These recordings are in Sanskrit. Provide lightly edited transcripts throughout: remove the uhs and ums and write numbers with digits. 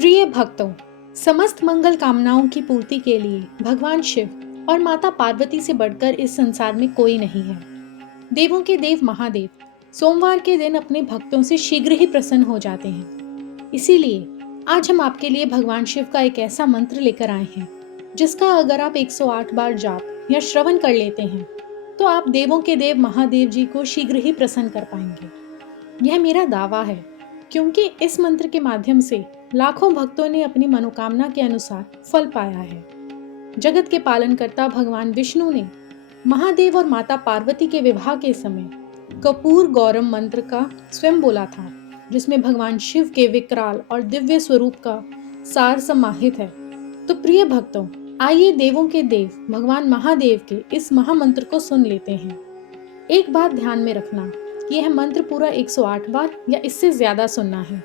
प्रिय भक्तों, समस्त मंगल कामनाओं की पूर्ति के लिए भगवान शिव और माता पार्वती से बढ़कर इस संसार में कोई नहीं है। देवों के देव महादेव सोमवार के दिन अपने भक्तों से शीघ्र ही प्रसन्न हो जाते हैं। इसीलिए आज हम आपके लिए भगवान शिव का एक ऐसा मंत्र लेकर आए हैं जिसका अगर आप 108 बार जाप या श्रवण कर लेते हैं तो आप देवों के देव महादेव जी को शीघ्र ही प्रसन्न कर पाएंगे। यह मेरा दावा है क्योंकि इस मंत्र के माध्यम से लाखों भक्तों ने अपनी मनोकामना के अनुसार फल पाया है। जगत के पालनकर्ता भगवान विष्णु ने महादेव और माता पार्वती के विवाह के समय कपूर गौरम मंत्र का स्वयं बोला था, जिसमें भगवान शिव के विकराल और दिव्य स्वरूप का सार समाहित है। तो प्रिय भक्तों, आइए देवों के देव भगवान महादेव के इस महामंत्र को सुन लेते हैं। एक बात ध्यान में रखना कि यह मंत्र पूरा 108 बार या इससे ज्यादा सुनना है,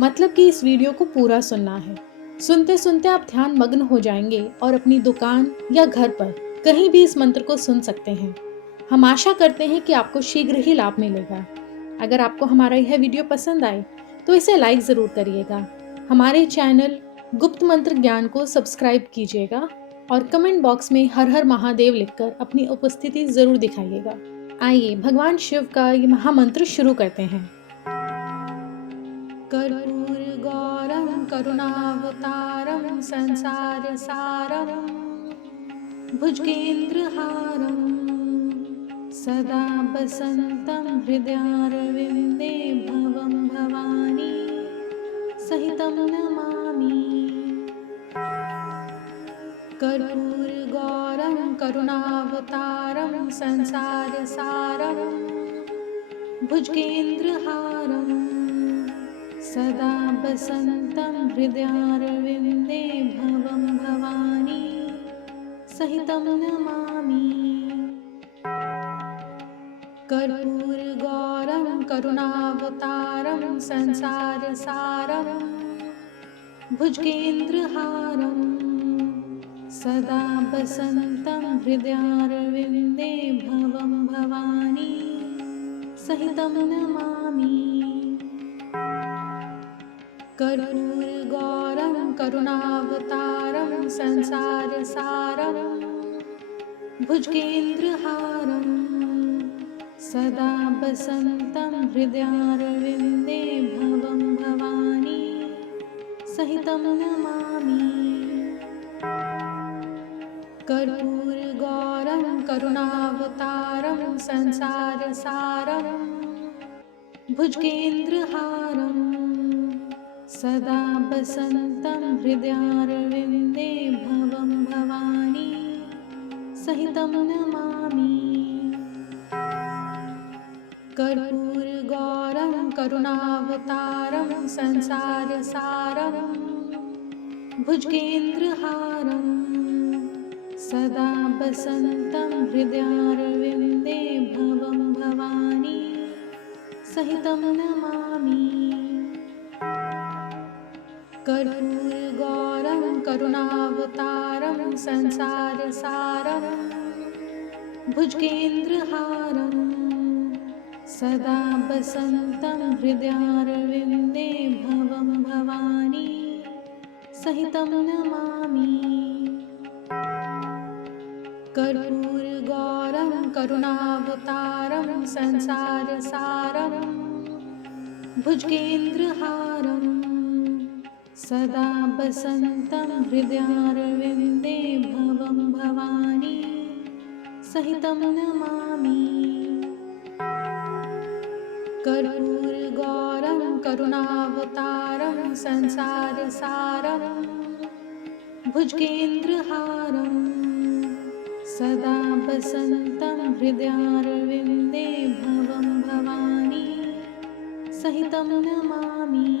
मतलब कि इस वीडियो को पूरा सुनना है। सुनते सुनते आप ध्यान मग्न हो जाएंगे और अपनी दुकान या घर पर कहीं भी इस मंत्र को सुन सकते हैं। हम आशा करते हैं कि आपको शीघ्र ही लाभ मिलेगा। अगर आपको हमारा यह वीडियो पसंद आए तो इसे लाइक जरूर करिएगा। हमारे चैनल गुप्त मंत्र ज्ञान को सब्सक्राइब कीजिएगा और कमेंट बॉक्स में हर हर महादेव लिखकर अपनी उपस्थिति जरूर दिखाइएगा। आइए भगवान शिव का ये महामंत्र शुरू करते हैं। कर्पूर गौरम करुणावतारम संसार सारम भुजगेन्द्रहारम सदा वसन्तं हृदयारविन्दे भवं भवानी सहितं नमामि। कर्पूर गौरम करुणावतारम संसार सारम भुजगेन्द्रहारम सदा वसन्तं हृदयारविन्दे भवं भवानी सहितं नमामि। कर्पूर गौरम करुणावतारम संसार सारम भुजगेन्द्रहारम सदा वसन्तं हृदयारविन्दे भवं भवानी सहितं नमामि। कर्पूर गौरम करुणावतारम संसार सारम भुजगेन्द्रहारम सदा वसन्तं हृदयारविन्दे भवं भवानी सहितं नमामि। कर्पूर गौरम करुणावतारम संसार सारम भुजगेन्द्रहारम सदा वसन्तं हृदयारविन्दे भवं भवानी सहितं नमामि। कर्पूर गौरम करुणावतारम संसार सारम भुजगेन्द्रहारम सदा वसन्तं हृदयारविन्दे भवं भवानी सहितं नमामि। कर्पूर गौरम करुणावतारम संसार सारम भुजगेन्द्रहारम सदा वसन्तं हृदयारविन्दे भवं भवानी सहितं नमामि। कर्पूर गौरम करुणावतारम संसार सारम भुजगेन्द्रहारम सदा वसन्तं हृदयारविन्दे भवं भवानी सहितं नमामि। कर्पूर गौरम करुणावतारम संसार सारम भुजगेन्द्रहारम सदा वसन्तं हृदयारविन्दे भवं भवानी सहितं नमामि।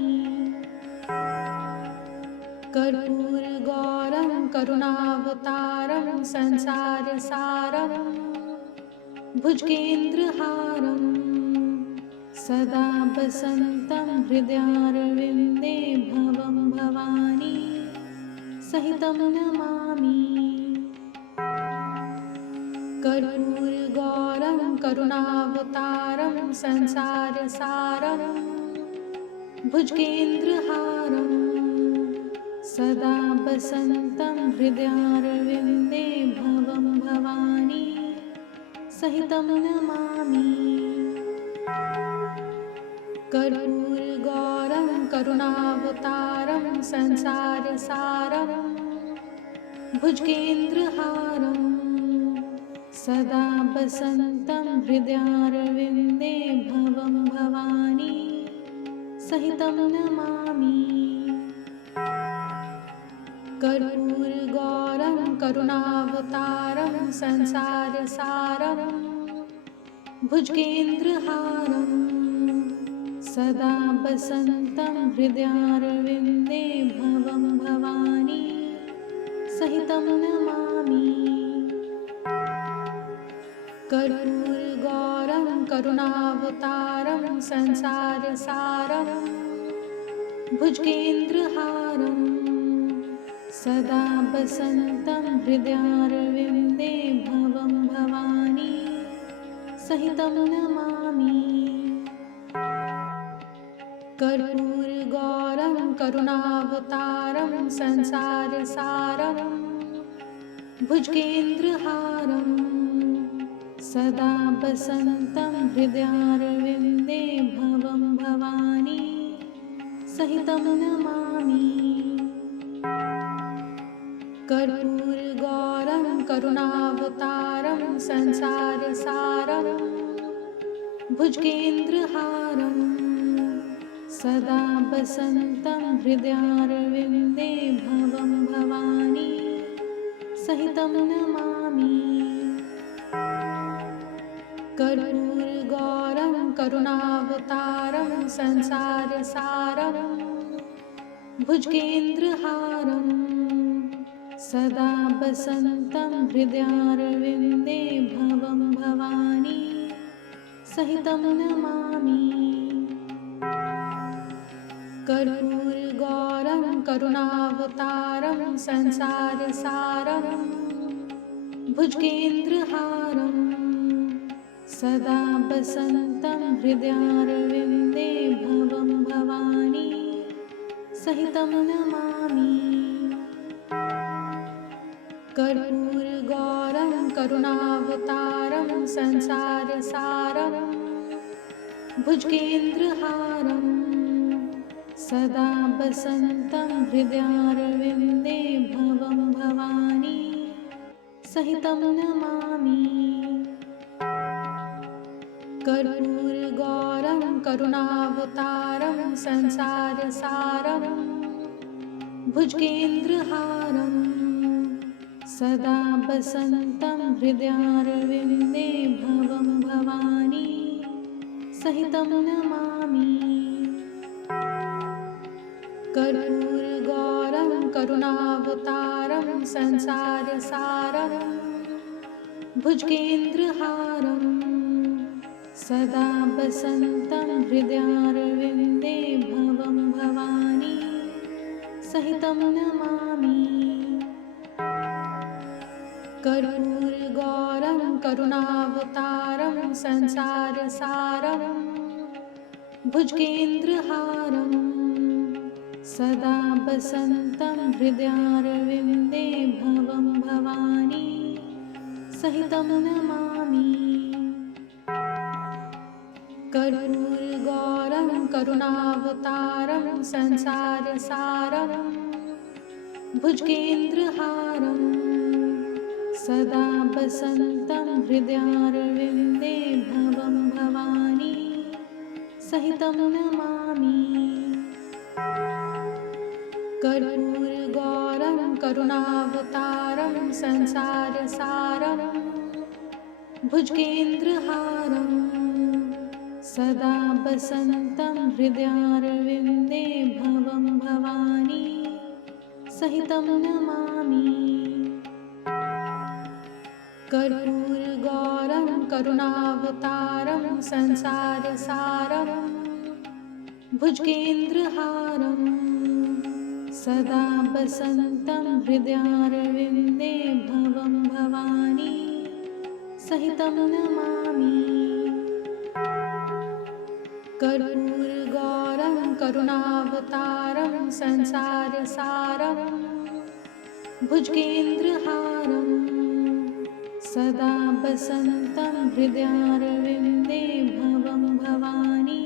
कर्पूर गौरम करुणावतारम संसार सारम भुजगेन्द्रहारम सदा वसन्तं हृदयारविन्दे भवं भवानी सहितं नमामि। कर्पूर गौरम करुणावतारम संसार सारम भुजगेन्द्रहारम सदा वसन्तं हृदयारविन्दे भवं भवानी सहितं नमामि। कर्पूरगौरं करुणावतारं संसारसारं भुजगेन्द्रहारं सदा वसन्तं हृदयारविन्दे भवं भवानी सहितं नमामि। कर्पूरगौरं करुणावतारं संसारसारं भुजगेन्द्रहारं सदा वसन्तं हृदयारविन्दे भवं भवानी सहितं नमामि। कर्पूरगौरं करुणावतारं संसारसारं भुजगेन्द्रहारं सदा वसन्तं हृदयारविन्दे भवं भवानी सहितं नमामि। कर्पूरगौरं करुणावतारं संसारसारं भुजगेन्द्रहारं सदा वसन्तं हृदयारविन्दे भवं भवानी सहितं नमामि। कर्पूरगौरं करुणावतारं संसारसारं भुजगेन्द्रहारं सदा वसन्तं हृदयारविन्दे भवं भवानी सहितं नमामि। कर्पूरगौरं करुणावतारं संसारसारं भुजगेन्द्रहारं सदा वसन्तं हृदयारविन्दे भवं भवानी सहितं नमामि। कर्पूरगौरं करुणावतारं संसारसारं भुजगेन्द्रहारं सदा वसन्तं हृदयारविन्दे भवं भवानी सहितं नमामि। कर्पूरगौरं करुणावतारं संसारसारं भुजगेन्द्रहारं सदा वसन्तं हृदयारविन्दे भवं भवानी सहितं नमामि। कर्पूरगौरं करुणावतारं संसारसारं भुजगेन्द्रहारं सदा वसन्तं हृदयारविन्दे भवं भवानी सहितं नमामि। कर्पूरगौरं करुणावतारं संसारसारं भुजगेन्द्रहारं सदा वसन्तं हृदयारविन्दे भवं भवानी सहितं नमामि। कर्पूरगौरं करुणावतारं संसारसारं भुजगेन्द्रहारं सदा वसन्तं हृदयारविन्दे भवं भवानी सहितं नमामि। कर्पूरगौरं करुणावतारं संसारसारं भुजगेन्द्रहारं सदा वसन्तं हृदयारविन्दे भवं भवानी सहितं नमामि। कर्पूरगौरं करुणावतारं संसारसारं भुजगेन्द्रहारं सदा वसन्तं हृदयारविन्दे भवं भवानी सहितं नमामि। कर्पूरगौरं करुणावतारं संसारसारं भुजगेन्द्रहारं सदा वसन्तं हृदयारविन्दे भवं भवानी सहितं नमामि। कर्पूरगौरं करुणावतारं संसारसारं भुजगेन्द्रहारं सदा वसन्तं हृदयारविन्दे भवं भवानी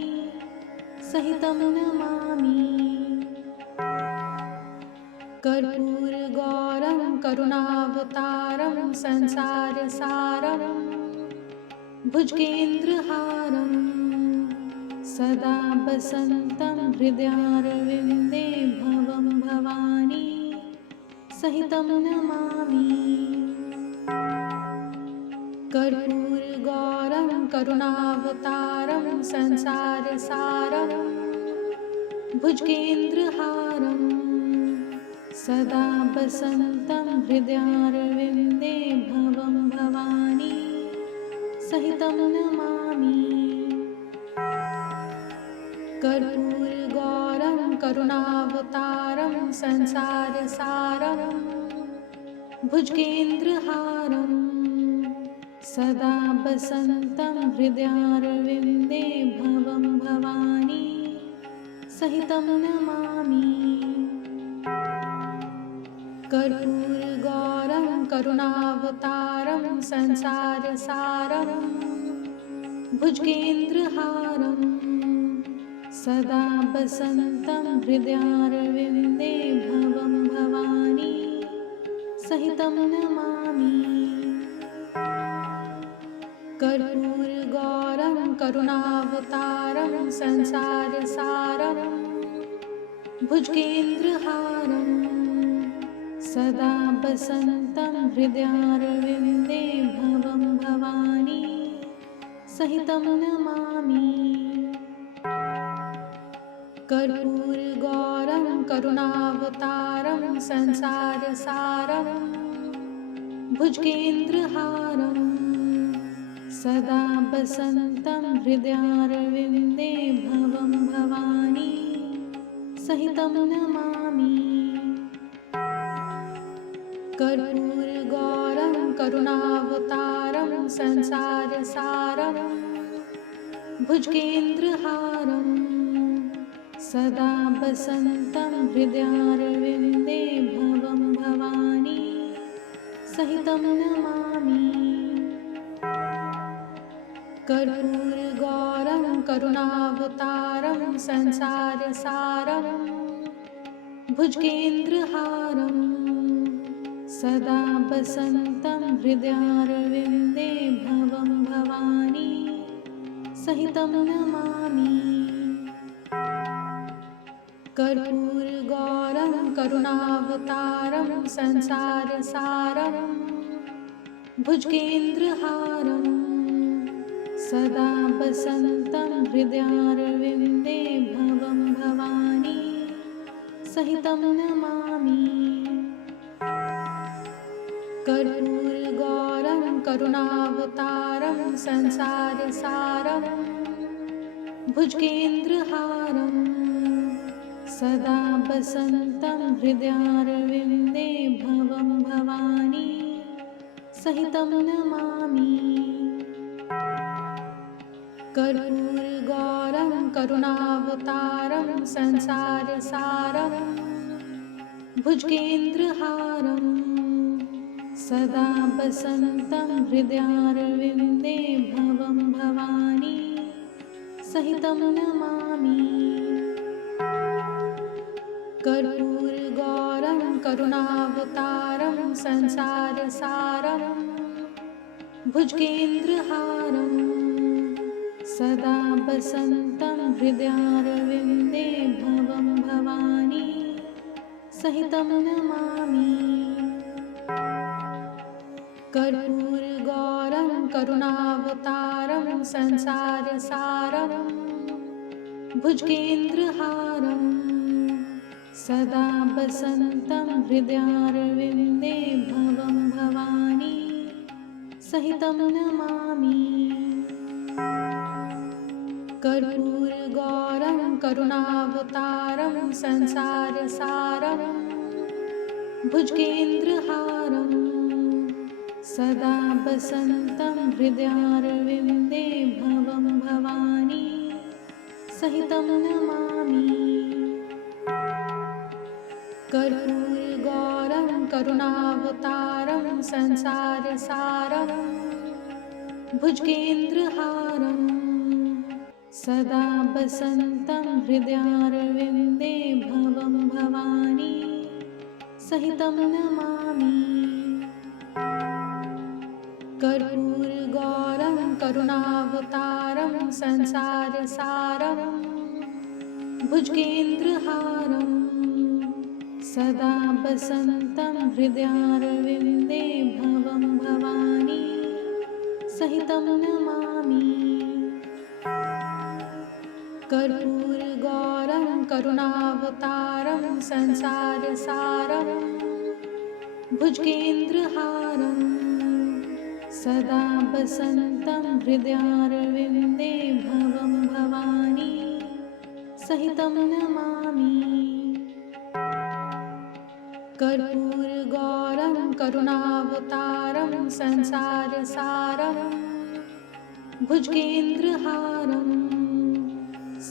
सहितं नमामि। कर्पूरगौरं करुणावतारं संसारसारं भुजगेन्द्रहारं सदा वसन्तं हृदयारविन्दे भवं भवानी सहितं नमामि। कर्पूरगौरं करुणावतारं संसारसारं भुजगेन्द्रहारं सदा वसन्तं हृदयारविन्दे भवं भवानी सहितं नमामि। कर्पूरगौरं करुणावतारं संसारसारं भुजगेन्द्रहारं सदा वसन्तं हृदयारविन्दे भवं भवानी सहितं नमामि। कर्पूरगौरं करुणावतारं संसारसारं भुजगेन्द्रहारं सदा वसन्तं हृदयारविन्दे भवं भवानी सहितं नमामि। कर्पूरगौरं करुणावतारं संसारसारं भुजगेन्द्रहारं सदा वसन्तं हृदयारविन्दे भवं भवानी सहितं नमामि। कर्पूरगौरं करुणावतारं संसारसारं भुजगेन्द्रहारं सदा वसन्तं हृदयारविन्दे भवं भवानी सहितं नमामि। कर्पूरगौरं करुणावतारं संसारसारं भुजगेन्द्रहारं सदा वसन्तं हृदयारविन्दे भवं भवानी सहितं नमामि। कर्पूरगौरं करुणावतारं संसारसारं भुजगेन्द्रहारं सदा वसन्तं हृदयारविन्दे भवं भवानी सहितं नमामि। कर्पूरगौरं करुणावतारं संसारसारं भुजगेन्द्रहारं सदा वसन्तं हृदयारविन्दे भवं भवानी सहितं नमामि। कर्पूरगौरं करुणावतारं संसारसारं भुजगेन्द्रहारं सदा वसन्तं हृदयारविन्दे भवं भवानी सहितं नमामि। कर्पूरगौरं करुणावतारं संसारसारं भुजगेन्द्रहारं सदा वसन्तं हृदयारविन्दे भवं भवानी सहितं नमामि। कर्पूरगौरं करुणावतारं संसारसारं भुजगेन्द्रहारं सदा वसन्तं हृदयारविन्दे भवं भवानी सहितं नमामि। कर्पूरगौरं करुणावतारं संसारसारं भुजगेन्द्रहारं सदा वसन्तं हृदयारविन्दे भवं भवानी सहितं नमामि। कर्पूरगौरं करुणावतारं संसारसारं भुजगेन्द्रहारं सदा वसन्तं हृदयारविन्दे भवं भवानी सहितं नमामि। कर्पूरगौरं करुणावतारं संसारसारं भुजगेन्द्रहारं सदा वसन्तं हृदयारविन्दे भवं भवानी सहितं नमामि। कर्पूरगौरं करुणावतारं संसारसारं भुजगेन्द्रहारं सदा वसन्तं हृदयारविन्दे भवं भवानी सहितं नमामि। कर्पूरगौरं करुणावतारं संसारसारं भुजगेन्द्रहारं सदा वसन्तं हृदयारविन्दे भवं भवानी सहितं नमामि। कर्पूरगौरं करुणावतारं संसारसारं भुजगेन्द्रहारं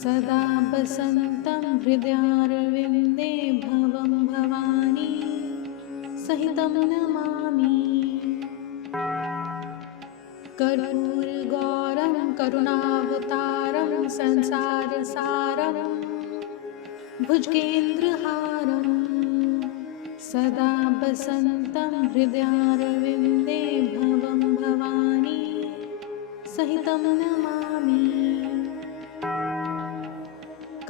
सदा वसन्तं हृदयारविन्दे भवं भवानी सहितं नमामि। कर्पूरगौरं करुणावतारं संसारसारं भुजगेन्द्रहारं सदा वसन्तं हृदयारविन्दे भवं भवानी सहितं नमामि।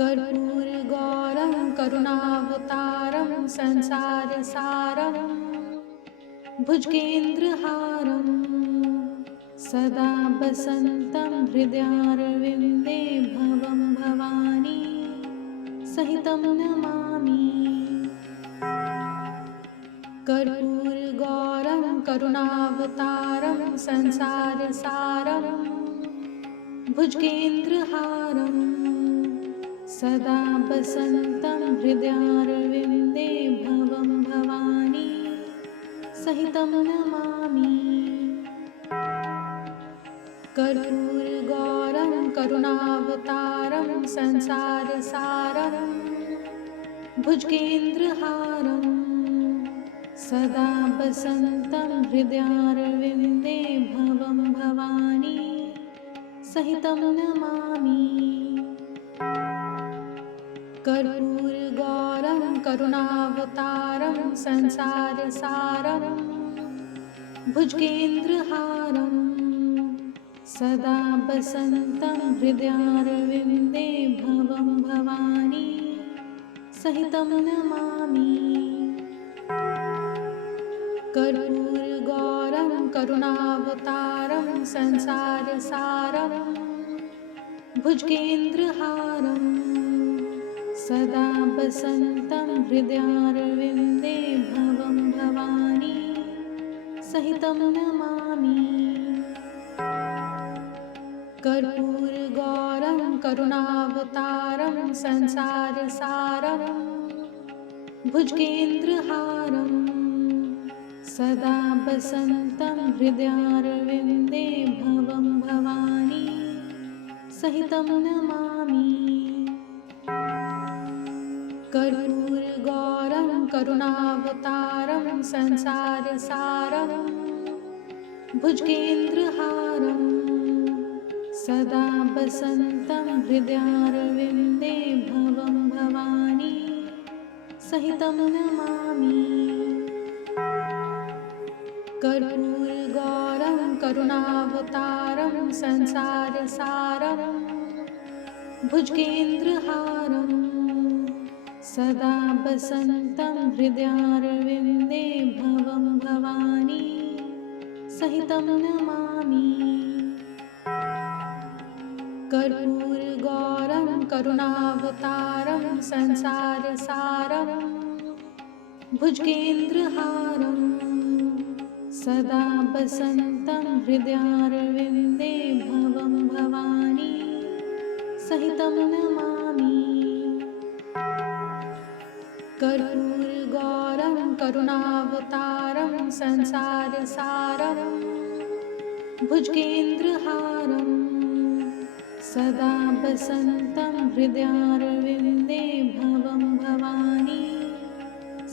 कर्पूरगौरं करुणावतारं संसारसारं भुजगेन्द्रहारं सदा वसन्तं हृदयारविन्दे भवं भवानी सहितं नमामि। कर्पूरगौरं करुणावतारं संसारसारं भुजगेन्द्रहारं सदा वसन्तं हृदयारविन्दे भवं भवानी सहितं नमामि। कर्पूरगौरं करुणावतारं संसारसारं भुजगेन्द्रहारं सदा वसन्तं हृदयारविन्दे भवं भवानी सहितं नमामि। कर्पूरगौरं करुणावतारं संसारसारं भुजगेन्द्रहारं सदा वसन्तं हृदयारविन्दे भवं भवानी सहितं नमामि। कर्पूरगौरं करुणावतारं संसारसारं भुजगेन्द्रहारं सदा वसन्तं हृदयारविन्दे भवं भवानी सहितं नमामि। कर्पूरगौरं करुणावतारं संसारसारं भुजगेन्द्रहारं सदा वसन्तं हृदयारविन्दे भवं भवानी सहितं नमामि। कर्पूरगौरं करुणावतारं संसारसारं भुजगेन्द्रहारं सदा वसन्तं हृदयारविन्दे भवं भवानी सहितं नमामि। कर्पूरगौरं करुणावतारं संसारसारं भुजगेन्द्रहारं सदा वसन्तं हृदयारविन्दे भवं भवानी सहितं नमामि। कर्पूरगौरं करुणावतारं संसारसारं भुजगेन्द्रहारं सदा वसन्तं हृदयारविन्दे भवं भवानी सहितं नमामि। कर्पूरगौरं करुणावतारं संसारसारं भुजगेन्द्रहारं सदा वसन्तं हृदयारविन्दे भवं भवानी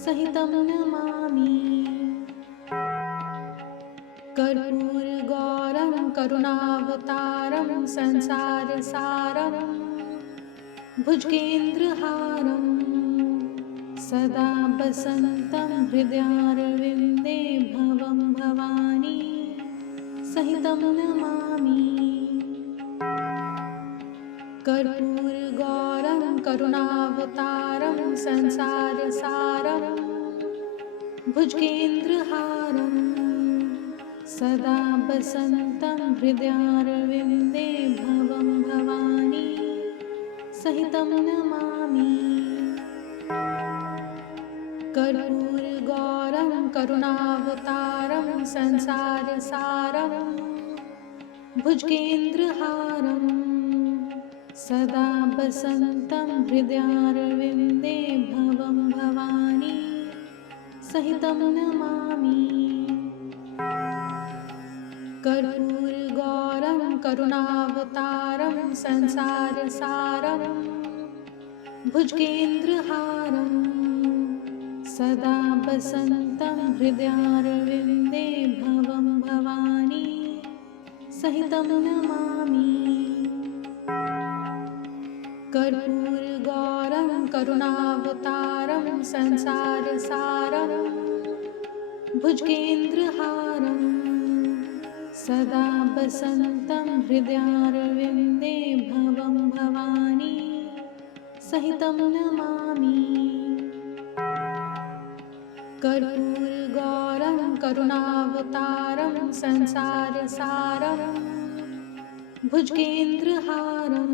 सहितं नमामि। कर्पूरगौरं करुणावतारं संसारसारं भुजगेन्द्रहारं सदा वसन्तं हृदयारविन्दे भवं भवानी सहितं नमामि। कर्पूरगौरं करुणावतारं संसारसारं भुजगेन्द्रहारं सदा वसन्तं हृदयारविन्दे भवं भवानी सहितं नमामि। कर्पूरगौरं करुणावतारं संसारसारं भुजगेन्द्रहारं सदा वसन्तं हृदयारविन्दे भवं भवानी सहितं नमामि। कर्पूरगौरं करुणावतारं संसारसारं भुजगेन्द्रहारं सदा वसन्तं हृदयारविन्दे भवं भवानी सहितं नमामि। कर्पूरगौरं करुणावतारं संसारसारं भुजगेन्द्रहारं सदा वसन्तं हृदयारविन्दे भवं भवानी सहितं नमामि। कर्पूरगौरं करुणावतारं संसारसारं भुजगेन्द्रहारं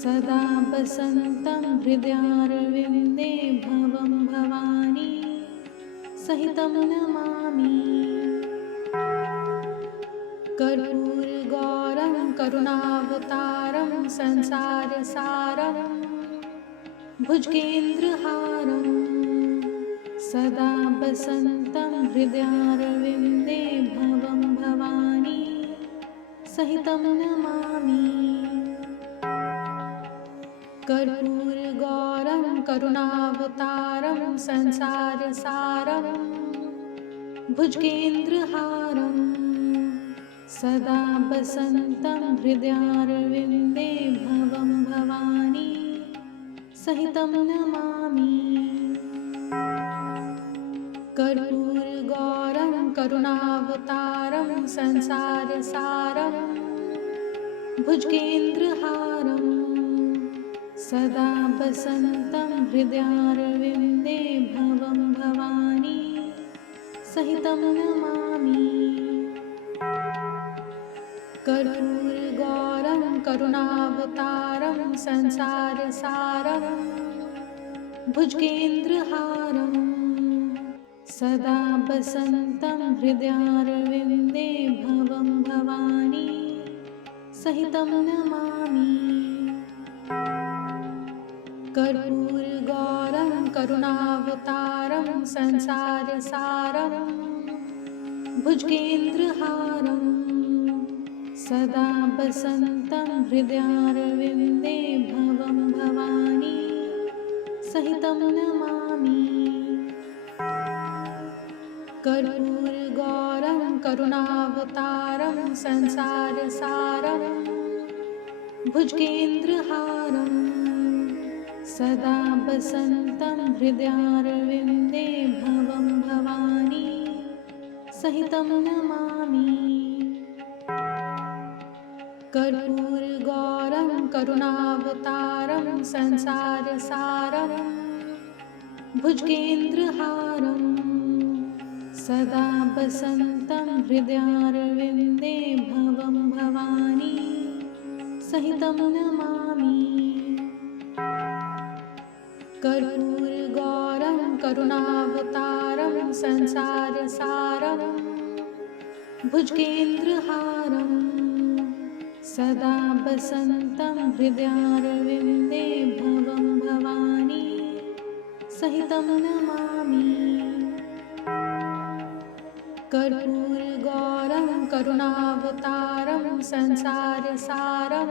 सदा वसन्तं हृदयारविन्दे भवं भवानी सहितं नमामि। कर्पूरगौरं करुणावतारं संसारसारं भुजगेन्द्रहारं सदा वसन्तं हृदयारविन्दे भवं भवानी सहितं नमामि। कर्पूरगौरं करुणावतारं संसारसारं भुजगेन्द्रहारं सदा वसन्तं हृदयारविन्दे भवं भवानी सहितं नमामि। कर्पूरगौरं करुणावतारं संसारसारं भुजगेन्द्रहारं सदा वसन्तं हृदयारविन्दे भवं भवानी सहितं नमामि। कर्पूरगौरं करुणावतारं संसारसारं भुजगेन्द्रहारं सदा वसन्तं हृदयारविन्दे भवं भवानी सहितं नमामि। कर्पूरगौरं करुणावतारं संसारसारं भुजगेन्द्रहारं सदा वसन्तं हृदयारविन्दे भवं भवानी सहितं नमामि। कर्पूरगौरं करुणावतारं संसारसारं भुजगेन्द्रहारं सदा वसन्तं हृदयारविन्दे भवं भवानी सहितं नमामि। कर्पूरगौरं करुणावतारं संसारसारं भुजगेन्द्रहारं सदा वसन्तं हृदयारविन्दे भवं भवानी सहितं नमामि। कर्पूरगौरं करुणावतारं संसारसारं भुजगेन्द्रहारं सदा वसन्तं हृदयारविन्दे भवं भवानी सहितं नमामि। कर्पूरगौरं करुणावतारं संसारसारं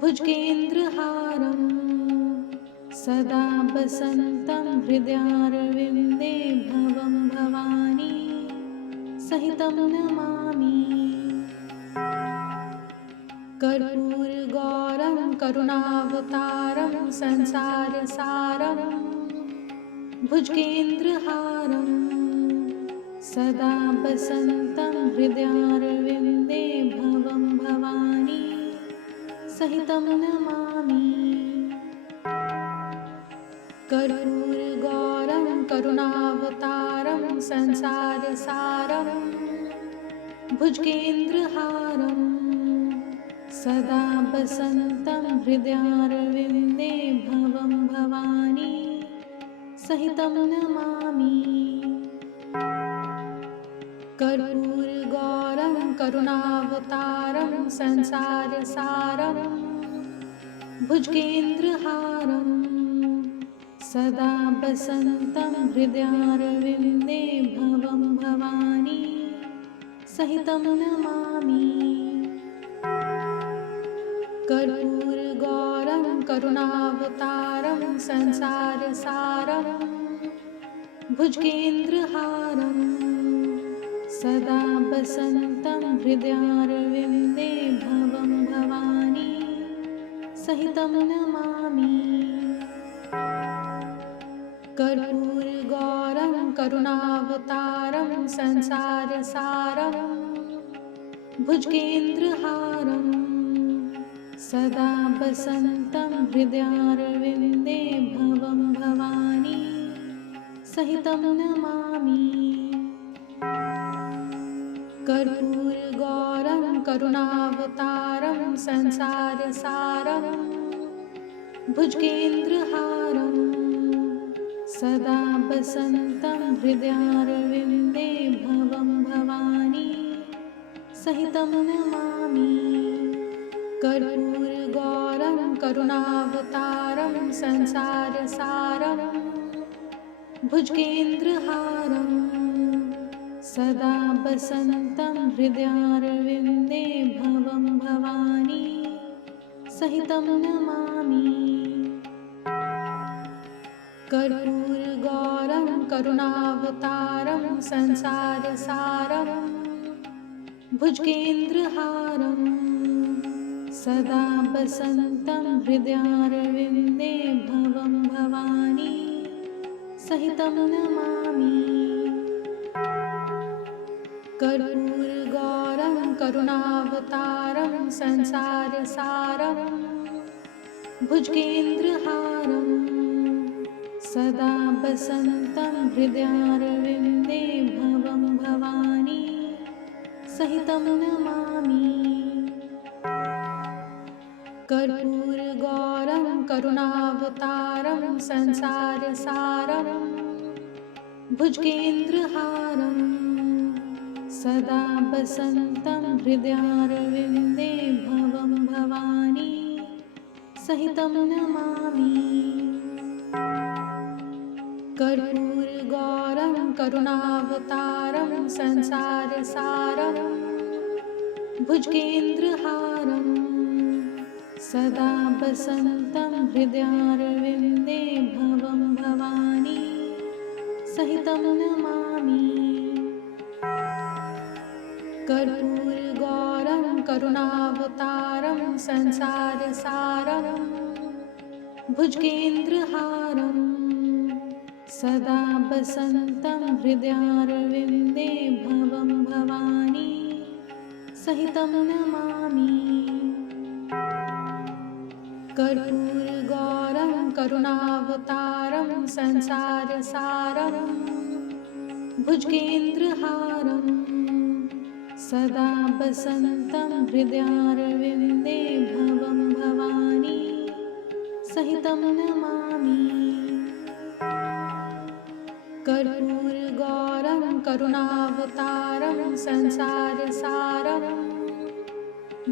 भुजगेन्द्रहारं सदा वसन्तं हृदयारविन्दे भवं भवानी सहितं नमामि। कर्पूरगौरं करुणावतारं संसारसारं भुजगेन्द्रहारं सदा वसन्तं हृदयारविन्दे भवं भवानी सहितं नमामि। कर्पूरगौरं करुणावतारं संसारसारं भुजगेन्द्रहारं सदा वसन्तं हृदयारविन्दे भवं भवानी सहितं नमामि। कर्पूरगौरं करुणावतारं संसारसारं भुजगेन्द्रहारं सदा वसन्तं हृदयारविन्दे भवं भवानी सहितं नमामि। कर्पूरगौरं करुणावतारं संसारसारं भुजगेन्द्रहारं सदा वसन्तं हृदयारविन्दे भवं भवानी सहितं नमामि। कर्पूरगौरं करुणावतारं संसारसारं भुजगेन्द्रहारं सदा वसन्तं हृदयारविन्दे भवं भवानी सहितं नमामि। कर्पूरगौरं करुणावतारं संसारसारं भुजगेन्द्रहारं सदा वसन्तं हृदयारविन्दे भवं भवानी सहितं नमामि। कर्पूरगौरं करुणावतारं संसारसारं भुजगेन्द्रहारं सदा वसन्तं हृदयारविन्दे भवं भवानी सहितं नमामि। कर्पूरगौरं करुणावतारं संसारसारं भुजगेन्द्रहारं सदा वसन्तं हृदयारविन्दे भवं भवानी सहितं नमामि। कर्पूरगौरं करुणावतारं संसारसारं भुजगेन्द्रहारं सदा वसन्तं हृदयारविन्दे भवं भवानी सहितं नमामि। कर्पूरगौरं करुणावतारं संसारसारं भुजगेन्द्रहारं सदा वसन्तं हृदयारविन्दे भवं भवानी सहितं नमामि। कर्पूरगौरं करुणावतारं संसारसारं भुजगेन्द्रहारं सदा वसन्तं हृदयारविन्दे भवं भवानी सहितं नमामि। कर्पूरगौरं करुणावतारं संसारसारं भुजगेन्द्रहारं सदा वसन्तं हृदयारविन्दे भवं भवानी सहितं नमामि। कर्पूरगौरं करुणावतारं संसारसारं भुजगेन्द्रहारं सदा वसन्तं हृदयारविन्दे भवं भवानी सहितं नमामि। कर्पूरगौरं करुणावतारं संसारसारं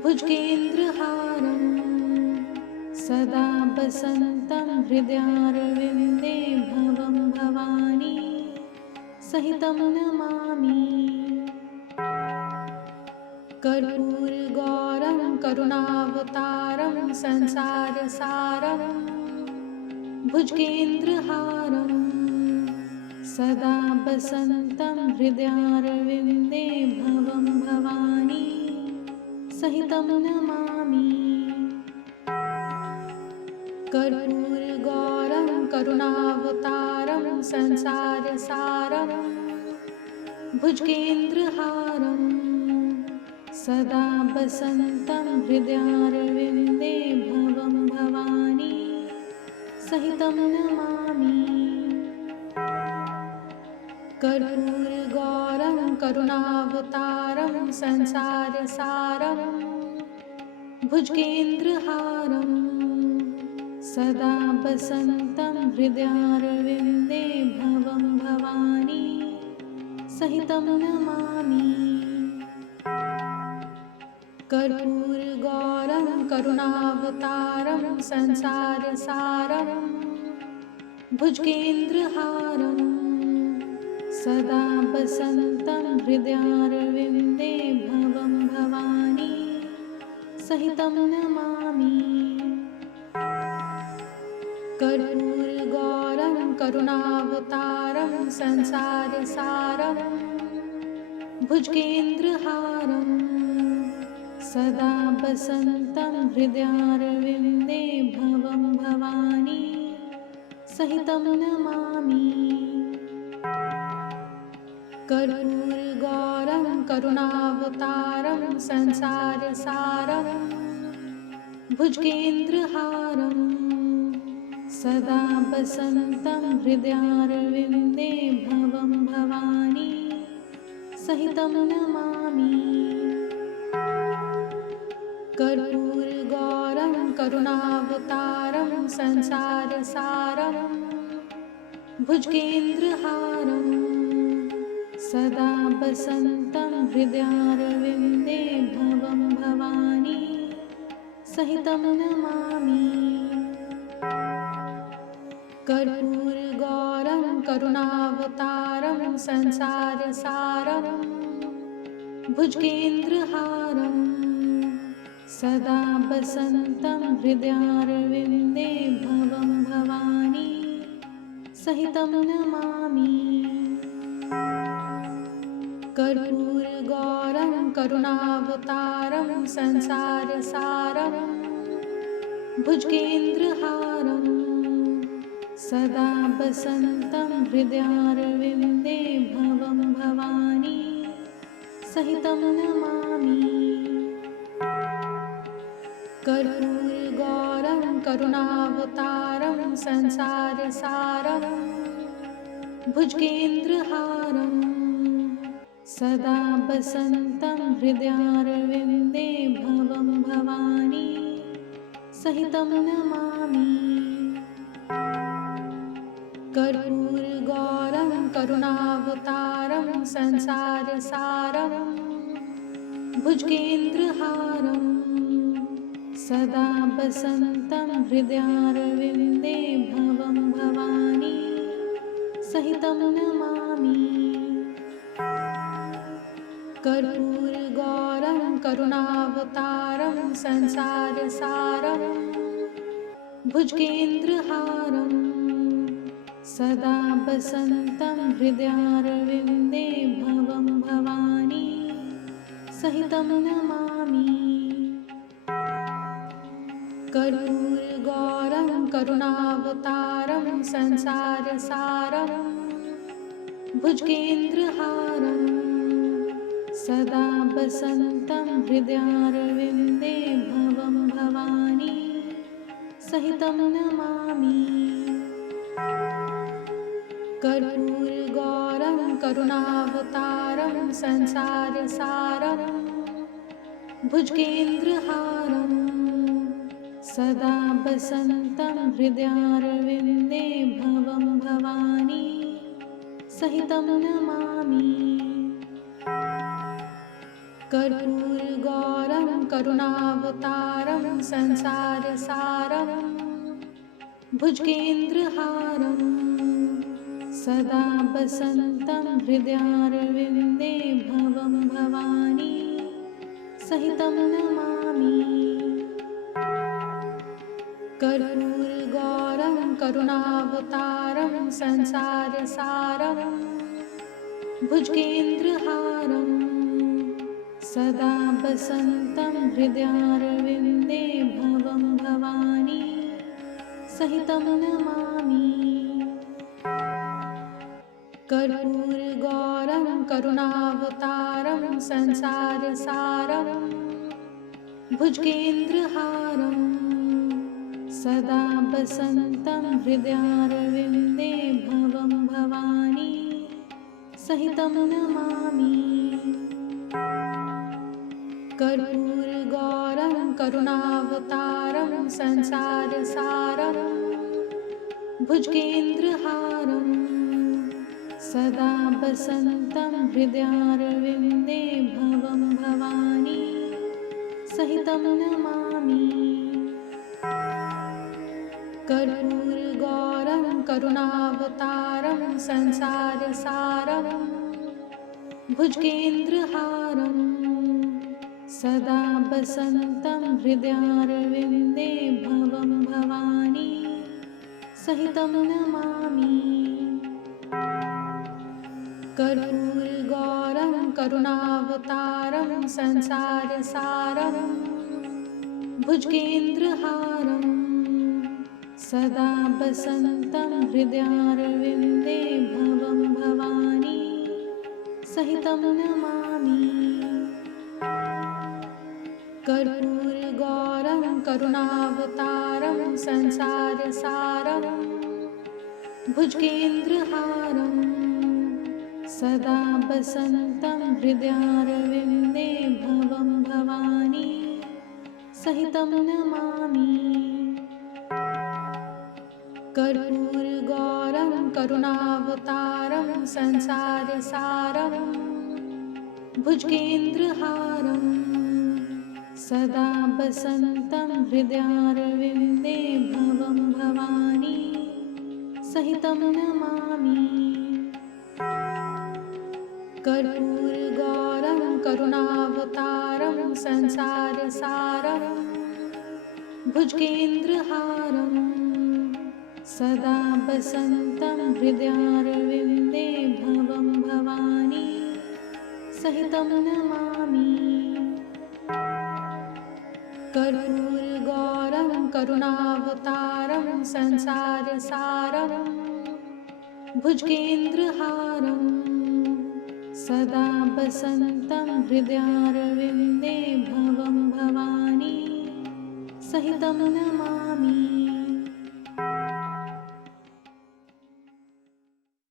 भुजगेन्द्रहारं सदा वसन्तं हृदयारविन्दे भवं भवानी सहितं नमामि। कर्पूरगौरं करुणावतारं संसारसारं भुजगेन्द्रहारं सदा वसन्तं हृदयारविन्दे भवं भवानी सहितं नमामि। कर्पूरगौरं करुणावतारं संसारसारं भुजगेन्द्रहारं सदा वसन्तं हृदयारविन्दे भवं भवानी सहितं नमामि। कर्पूरगौरं करुणावतारं संसारसारं भुजगेन्द्रहारं सदा वसन्तं हृदयारविन्दे भवं भवानी सहितं नमामि। कर्पूरगौरं करुणावतारं संसारसारं भुजगेन्द्रहारं सदा वसन्तं हृदयारविन्दे भवं भवानी सहितं नमामि। कर्पूरगौरं करुणावतारं संसारसारं भुजगेन्द्रहारं सदा वसन्तं हृदयारविन्दे भवं भवानी सहितं नमामि। कर्पूरगौरं करुणावतारं संसारसारं भुजगेन्द्रहारं सदा वसन्तं हृदयारविन्दे भवं भवानी सहितं नमामि। कर्पूरगौरं करुणावतारं संसारसारं भुजगेन्द्रहारं सदा वसन्तं हृदयारविन्दे भवं भवानी सहितं नमामि। कर्पूरगौरं करुणावतारं संसारसारं भुजगेन्द्रहारं सदा वसन्तं हृदयारविन्दे भवं भवानी सहितं नमामि। कर्पूरगौरं करुणावतारं संसारसारं भुजगेन्द्रहारं सदा वसन्तं हृदयारविन्दे भवं भवानी सहितं नमामि। कर्पूरगौरं करुणावतारं संसारसारं भुजगेन्द्रहारं सदा वसन्तं हृदयारविन्दे भवं भवानी सहितं नमामि। कर्पूरगौरं करुणावतारं संसारसारं भुजगेन्द्रहारं सदा वसन्तं हृदयारविन्दे भवं भवानी सहितं नमामि। कर्पूरगौरं करुणावतारं संसारसारं भुजगेन्द्रहारं सदा वसन्तं हृदयारविन्दे भवं भवानी सहितं नमामि। कर्पूरगौरं करुणावतारं संसारसारं भुजगेन्द्रहारं सदा वसन्तं हृदयारविन्दे भवं भवानी सहितं नमामि। कर्पूरगौरं करुणावतारं संसारसारं भुजगेन्द्रहारं सदा वसन्तं हृदयारविन्दे भवं भवानी सहितं नमामि। कर्पूरगौरं करुणावतारं संसारसारं भुजगेन्द्रहारं सदा वसन्तं हृदयारविन्दे भवं भवानी सहितं नमामि। कर्पूरगौरं करुणावतारं संसारसारं भुजगेन्द्रहारं सदा वसन्तं हृदयारविन्दे भवं भवानी सहितं नमामि। कर्पूरगौरं करुणावतारं संसारसारं भुजगेन्द्रहारं सदा वसन्तं हृदयारविन्दे भवं भवानी सहितं नमामि। कर्पूरगौरं करुणावतारं संसारसारं भुजगेन्द्रहारं सदा वसन्तं हृदयारविन्दे भवं भवानी सहितं नमामि। कर्पूरगौरं करुणावतारं संसारसारं भुजगेन्द्रहारं सदा वसन्तं हृदयारविन्दे भवं भवानी सहितं नमामि। कर्पूरगौरं करुणावतारं संसारसारं भुजगेन्द्रहारं सदा वसन्तं हृदयारविन्दे भवं भवानी सहितं नमामि। कर्पूरगौरं करुणावतारं संसारसारं भुजगेन्द्रहारं सदा वसन्तं हृदयारविन्दे भवं भवानी सहितं नमामि। कर्पूरगौरं करुणावतारं संसारसारं भुजगेन्द्रहारं सदा वसन्तं हृदयारविन्दे भवं भवानी सहितं नमामि। कर्पूरगौरं करुणावतारं संसारसारं भुजगेन्द्रहारं सदा वसन्तं हृदयारविन्दे भवं भवानी सहितं नमामि। कर्पूरगौरं करुणावतारं संसारसारं भुजगेन्द्रहारं सदा वसन्तं हृदयारविन्दे भवं भवानी सहितं नमामि।